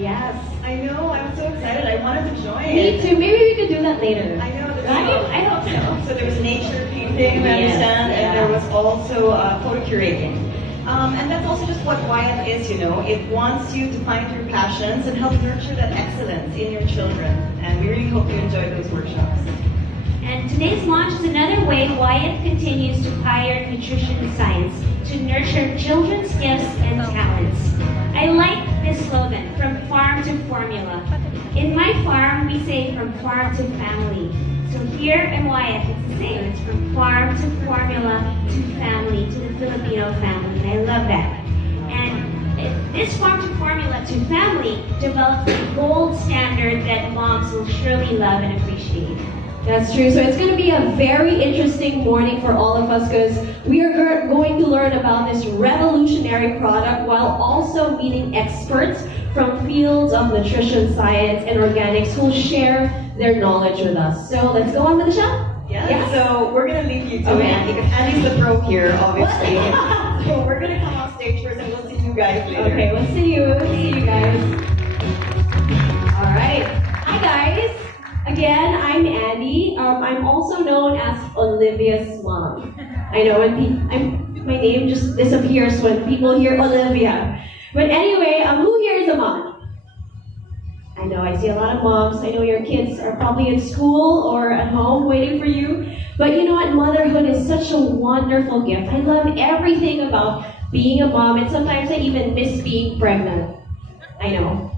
Yes, I know. I'm so excited. I wanted to join. Me too. Maybe we could do that later. I know. Right? I hope so. So there was nature painting, I understand, and there was also photo curating. And that's also just what YF is, you know. It wants you to find your passions and help nurture that excellence in your children. And we really hope you enjoy those workshops. And today's launch is another way Wyatt continues to pioneer nutrition science to nurture children's gifts and talents. I like this slogan, from farm to formula. In my farm, we say from farm to family. So here in Wyatt, it's the same. It's from farm to formula to family, to the Filipino family. And I love that. And this farm to formula to family develops a gold standard that moms will surely love and appreciate. That's true. So it's going to be a very interesting morning for all of us because we are going to learn about this revolutionary product while also meeting experts from fields of nutrition science and organics who will share their knowledge with us. So let's go on with the show. Yeah. So we're going to leave you to Andy because Andy's the pro here, obviously. So we're going to come on stage first and we'll see you guys later. Okay, we'll see you. We'll see you guys. All right. Hi, guys. Again, I'm Andy. I'm also known as Olivia's mom. I know my name just disappears when people hear Olivia. But anyway, who here is a mom? I know I see a lot of moms. I know your kids are probably in school or at home waiting for you. But you know what? Motherhood is such a wonderful gift. I love everything about being a mom, and sometimes I even miss being pregnant. I know.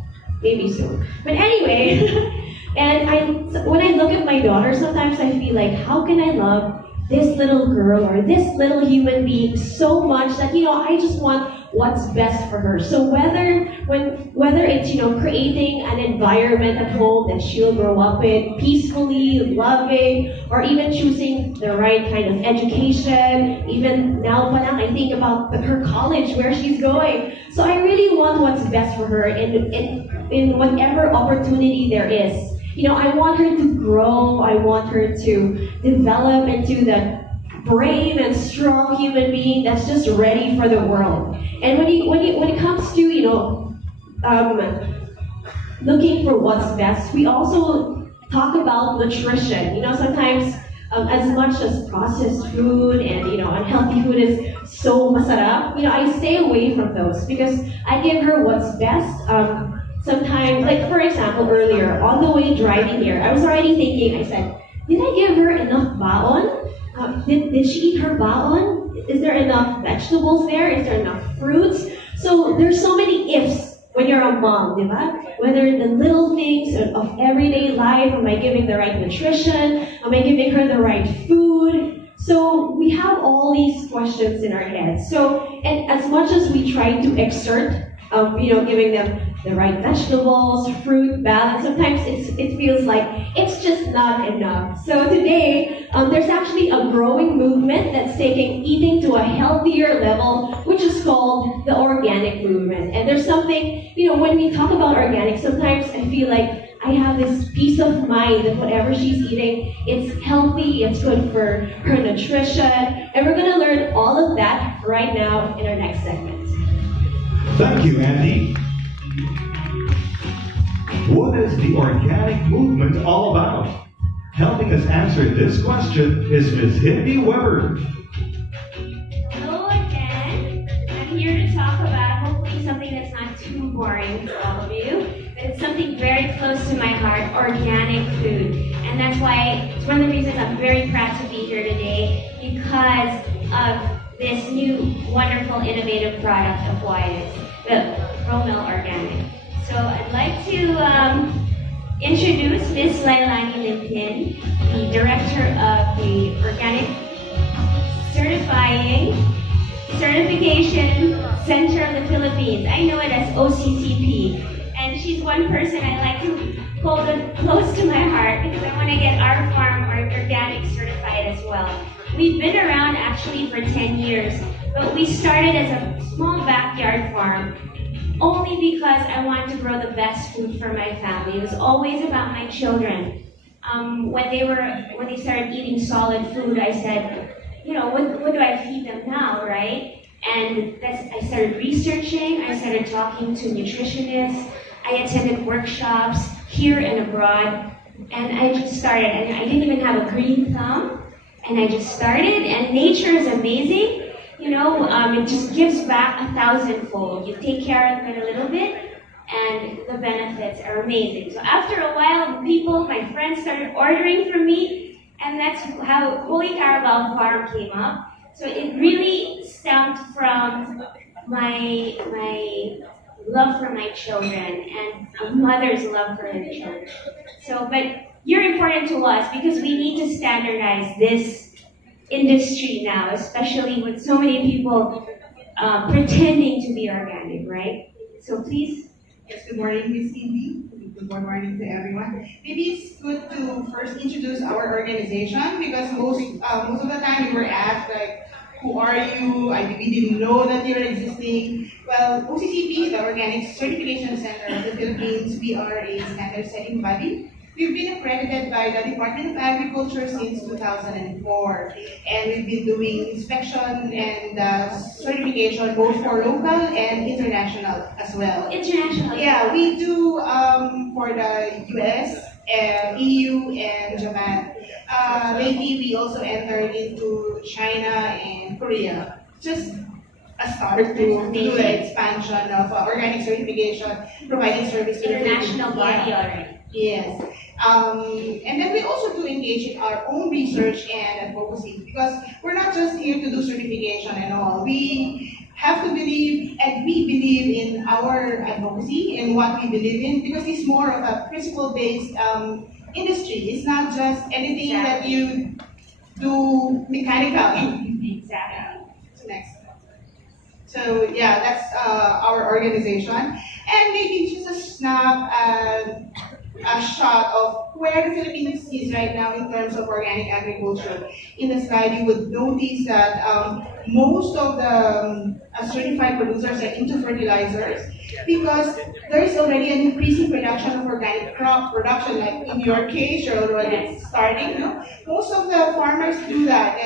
Maybe soon. But anyway. And when I look at my daughter, sometimes I feel like, how can I love this little girl or this little human being so much that, you know, I just want what's best for her. So whether it's, you know, creating an environment at home that she'll grow up in peacefully, loving, or even choosing the right kind of education, even now I think about her college, where she's going. So I really want what's best for her in whatever opportunity there is. You know, I want her to grow, I want her to develop into that brave and strong human being that's just ready for the world. And when it comes to, you know, looking for what's best, we also talk about nutrition. You know, sometimes as much as processed food and, you know, unhealthy food is so masarap, you know, I stay away from those because I give her what's best. Sometimes, like for example, earlier, on the way driving here, I was already thinking, I said, did I give her enough baon? Did she eat her baon? Is there enough vegetables there? Is there enough fruits? So there's so many ifs when you're a mom, diba? Whether the little things of everyday life, am I giving the right nutrition? Am I giving her the right food? So we have all these questions in our heads. So, and as much as we try to exert, you know, giving them the right vegetables, fruit, balance, sometimes it feels like it's just not enough. So today, there's actually a growing movement that's taking eating to a healthier level, which is called the organic movement. And there's something, you know, when we talk about organic, sometimes I feel like I have this peace of mind that whatever she's eating, it's healthy, it's good for her nutrition, and we're gonna learn all of that right now in our next segment. Thank you, Andy. What is the organic movement all about? Helping us answer this question is Ms. Hindi Weber. Hello again. I'm here to talk about hopefully something that's not too boring for all of you, but it's something very close to my heart, organic food. And that's why it's one of the reasons I'm very proud to be here today, because of this new, wonderful, innovative product of Wyatt, the Promil Organic. So I'd like to introduce Ms. Lailani Limpin, the Director of the Organic Certification Center of the Philippines. I know it as OCCP. And she's one person I like to hold close to my heart because I want to get our farm organic certified as well. We've been around actually for 10 years, but we started as a small backyard farm only because I wanted to grow the best food for my family. It was always about my children. When they started eating solid food, I said, you know, what do I feed them now, right? And I started researching, I started talking to nutritionists. I I attended workshops here and abroad, and I just started. And I didn't even have a green thumb, and I just started. And nature is amazing. It just gives back 1,000-fold. You take care of it a little bit, and the benefits are amazing. So after a while, my friends started ordering from me, and that's how Holy Carabao Farm came up. So it really stemmed from my love for my children and a mother's love for her children. So, but you're important to us because we need to standardize this industry now, especially with so many people pretending to be organic, right? So please. Yes, good morning, Miss Cindy. Good morning to everyone. Maybe it's good to first introduce our organization because most of the time we were asked like, who are you? We didn't know that you're existing. Well, OCCP, the Organic Certification Center of the Philippines, we are a standard setting body. We've been accredited by the Department of Agriculture since 2004, and we've been doing inspection and certification both for local and international as well. International. Yeah, we do for the US, EU, and Japan. Lately, we also entered into China and Korea. Just a start to do the expansion of organic certification, providing service to the International body already. Yes. And then we also do engage in our own research and advocacy because we're not just here to do certification and all. We have to believe, and we believe in our advocacy and what we believe in because it's more of a principle-based industry. It's not just anything that you do mechanical. Exactly. So next. So yeah, that's our organization. And maybe just a snap, a shot of where the Philippines is right now in terms of organic agriculture. In the slide, you would notice that most of the certified producers are into fertilizers because there is already an increasing production of organic crop production. Like in your case, you're already starting. No? Most of the farmers do that.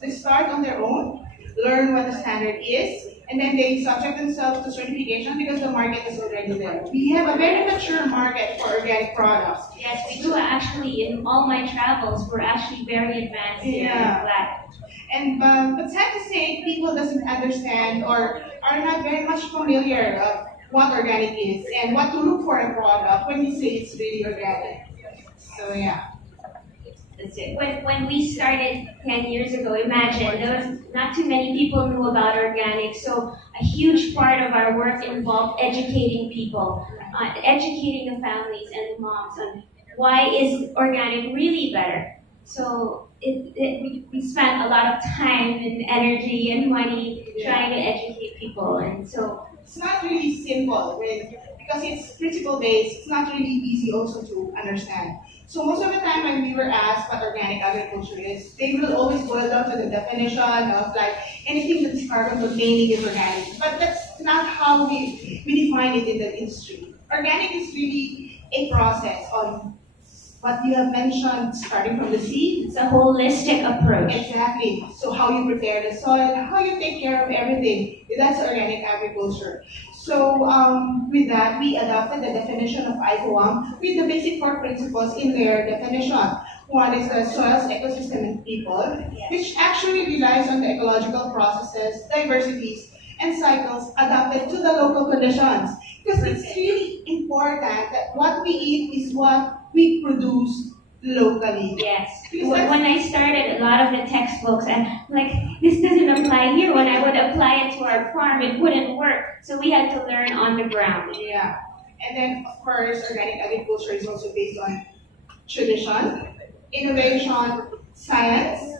They start on their own, learn what the standard is, and then they subject themselves to certification because the market is already there. We have a very mature market for organic products. Yes, we do actually. In all my travels, we're actually very advanced here in Black. And but sad to say, people doesn't understand or are not very much familiar of what organic is and what to look for a product when you say it's really organic. So yeah. That's it. When we started 10 years ago, imagine, there was not too many people knew about organic, so a huge part of our work involved educating people, educating the families and the moms on why is organic really better. So we spent a lot of time and energy and money trying to educate people, and so it's not really simple because it's principle based. It's not really easy also to understand. So most of the time when we were asked what organic agriculture is, they will always boil down to the definition of like anything that's carbon containing is organic. But that's not how we define it in the industry. Organic is really a process on what you have mentioned, starting from the seed. it's a holistic approach. Exactly. So how you prepare the soil, how you take care of everything. That's organic agriculture. So with that, we adopted the definition of ICOAM with the basic four principles in their definition. One is the soils, ecosystem, and people, which actually relies on the ecological processes, diversities, and cycles adapted to the local conditions. Because it's really important that what we eat is what we produce locally. Yes. When I started, a lot of the textbooks, and like, this doesn't apply here. When I would apply it to our farm, it wouldn't work. So we had to learn on the ground. Yeah. And then, of course, organic agriculture is also based on tradition, innovation, science,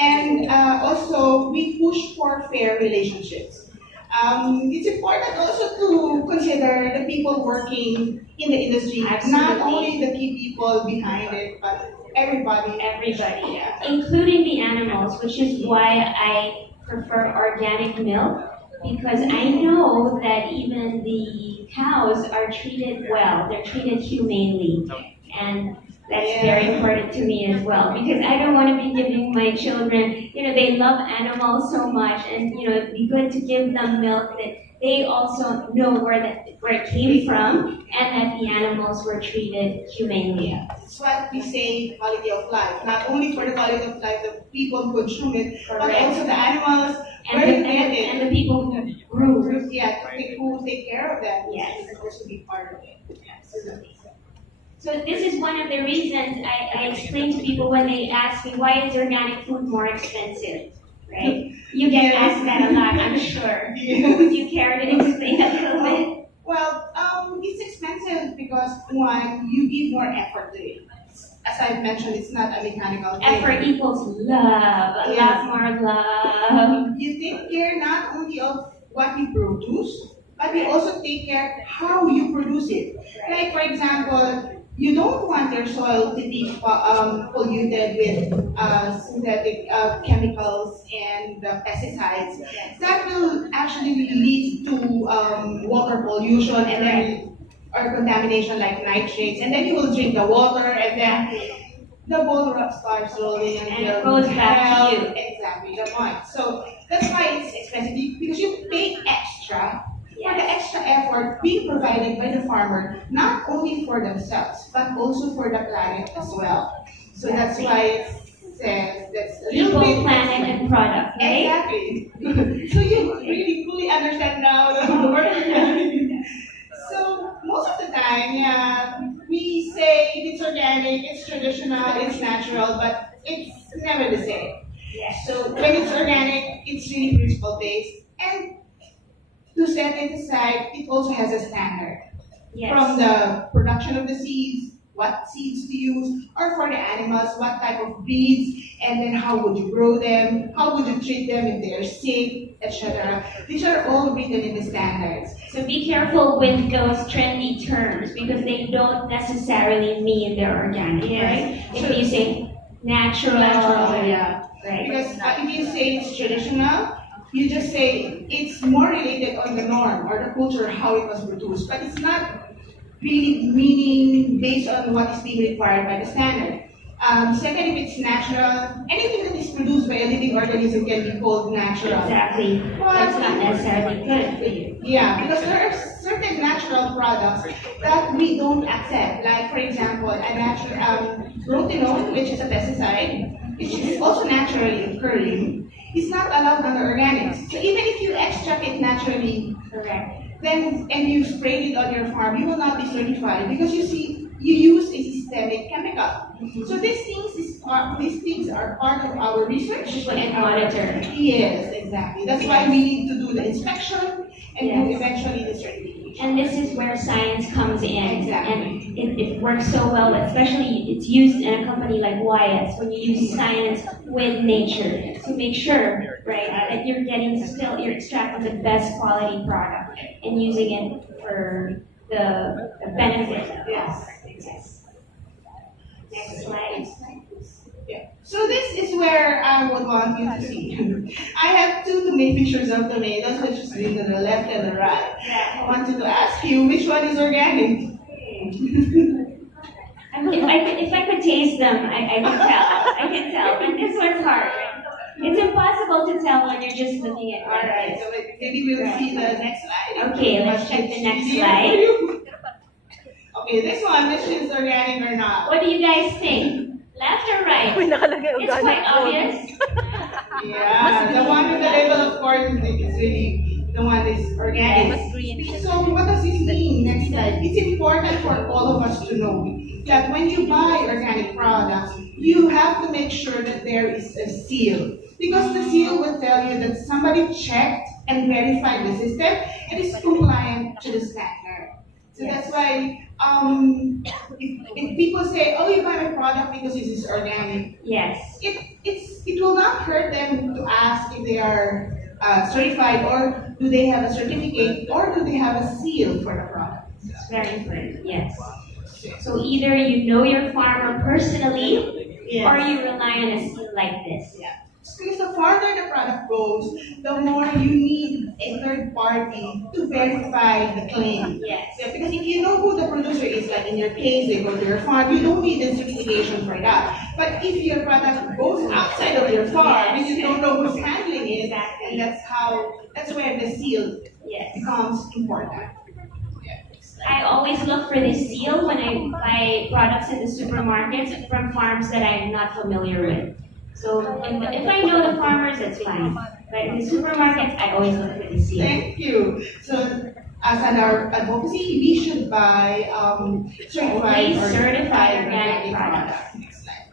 and also we push for fair relationships. It's important also to consider the people working in the industry, not only the key people behind it, but everybody. Everybody, Yeah. including the animals, which is why I prefer organic milk, because I know that even the cows are treated well. They're treated humanely. And that's very important to me as well, because I don't want to be giving my children, they love animals so much, and it'd be good to give them milk that they also know where it came from and that the animals were treated humanely. It's what we say quality of life. Not only for the quality of life the people who consume it, but Correct. also the animals, And where the, you get it. and the people who grew. Yeah, who take care of them. Yes. It's supposed to be part of it. So this is one of the reasons I explain to people when they ask me, why is organic food more expensive? Right? You get asked that a lot, I'm sure. Yes. Would you care to explain that a little bit? Well, it's expensive because one, you give more effort to it. As I mentioned, it's not a mechanical thing. Effort equals love, a lot more love. You take care not only of what you produce, but you also take care how you produce it. Like for example, you don't want your soil to be polluted with synthetic chemicals and pesticides. That will actually lead to water pollution and then or contamination like nitrates, and then you will drink the water, and then the ball starts rolling And it goes back to you. Exactly the point. So that's why it's expensive because you pay extra for the extra effort being provided by the farmer, not only for themselves, but also for the planet as well. So that's why it says that's a little People, bit planet, and product, right? Exactly. So you really fully understand now the word. So most of the time, yeah, we say it's organic, it's traditional, it's natural, but it's never the same. Yes. So when it's organic, it's really principle-based, and to set it aside, it also has a standard. Yes. From the production of the seeds, what seeds to use, or for the animals, what type of breeds, and then how would you grow them, how would you treat them if they are sick, etc. These are all written in the standards. So be careful with those trendy terms because they don't necessarily mean they're organic, Yes. right? If you say natural, Yeah. right? Because if you say it's traditional, you just say it's more related on the norm or the culture, how it was produced, but it's not really meaning based on what is being required by the standard. Second, if it's natural, anything that is produced by a living organism can be called natural. Exactly. That's not necessarily good for you. Yeah, because there are certain natural products that we don't accept. Like, for example, a natural protein, which is a pesticide, which is also naturally occurring, is not allowed under organics. So even if you extract it naturally, Correct. then and you sprayed it on your farm, you will not be certified because you see you use a systemic chemical. So these things are part of our research And monitor. Yes, exactly. That's why we need to do the inspection and do Yes. eventually the certification. And this is where science comes in. Exactly. And it works so well, especially it's used in a company like Wyatt's when you use science with nature to make sure, right, that you're you're extracting the best quality product and using it for the benefit of Yes. Yes. Next slide. Yeah. So this is where I would want you to see. I have two to make pictures of tomatoes, which is to the left and the right. I wanted to ask you which one is organic. If I could taste them, I can tell. I can tell. But this one's hard. It's impossible to tell when you're just looking at All right. So maybe we'll see the next slide. Okay, let's check the next Easier slide. for you. Okay, this one, which is organic or not? What do you guys think? Left or right? It's quite obvious. Yeah, the one with the label, of course, is really the one that is organic. So what does this mean? Next slide. It's important for all of us to know that when you buy organic products, you have to make sure that there is a seal. Because the seal will tell you that somebody checked and verified the system and is compliant to the standard. So that's why if people say, oh, you buy a product because this is organic, Yes. it will not hurt them to ask if they are certified or do they have a certificate or do they have a seal for the product. It's very important. Yes. So either you know your farmer personally or you rely on a seal like this. Yeah. Because the farther the product goes, the more you need a third party to verify the claim. Yes. Yeah, because if you know who the producer is, like in your case, they go to your farm, you don't need a certification for that. But if your product goes outside of your farm and you don't know who's handling it, Exactly. and that's where the seal Yes. becomes important. I always look for the seal when I buy products in the supermarkets from farms that I'm not familiar with. So if I know the farmers, that's fine. But in the supermarkets, I always look for the seal. Thank you. So, as an our advocacy, we should buy certified organic products. Next slide.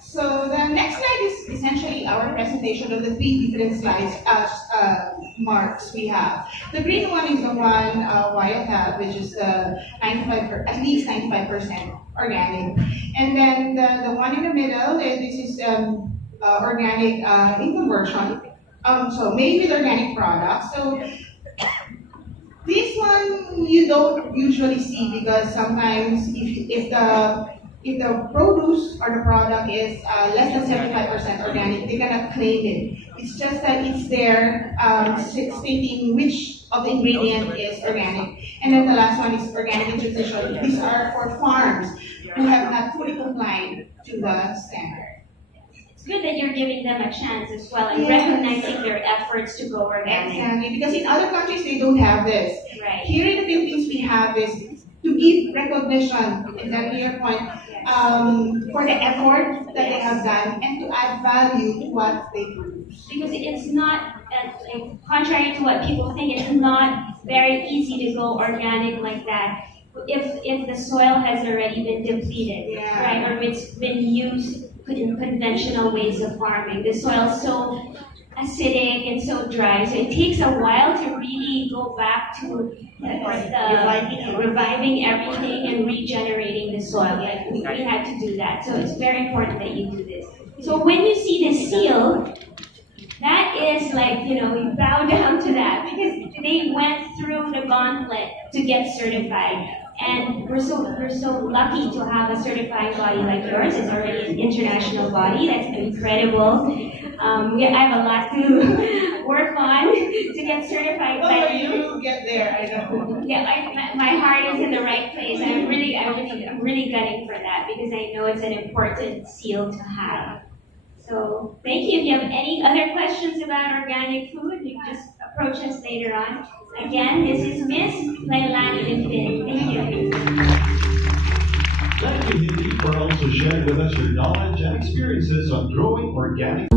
So the next slide is essentially our presentation of the three different slides as marks we have. The green one is the one Wyatt have, which is the at least 95% organic. And then the one in the middle, this is organic in conversion. So made with organic products. So this one you don't usually see because sometimes if the produce or the product is less than 75% organic, they cannot claim it. It's just that it's there stating which of the ingredient is organic. And then the last one is organic in transition. These are for farms who have not fully complied to the standard. It's good that you're giving them a chance as well and Yes. recognizing their efforts to go organic. Exactly, because in other countries they don't have this. Right. Here in the Philippines we have this to give recognition, exactly your point, for the effort that they have done and to add value to what they produce. Because it's not, contrary to what people think, it's not very easy to go organic like that if the soil has already been depleted, Yeah. right? Or it's been used in conventional ways of farming. The soil's so acidic and so dry, so it takes a while to really go back to reviving everything and regenerating the soil. Like we had to do that, so it's very important that you do this. So when you see the seal, that is like, you bow down to that because they went through the gauntlet to get certified. And we're so lucky to have a certifying body like yours. It's already an international body. That's incredible. I have a lot to work on to get certified. Oh, you will get there, I know. Yeah, my heart is in the right place. I'm really gunning for that because I know it's an important seal to have. So thank you. If you have any other questions about organic food, you can just approach us later on. Again, this is Miss Lailani Lipin. Thank you. Thank you, Hindi, for also sharing with us your knowledge and experiences on growing organic.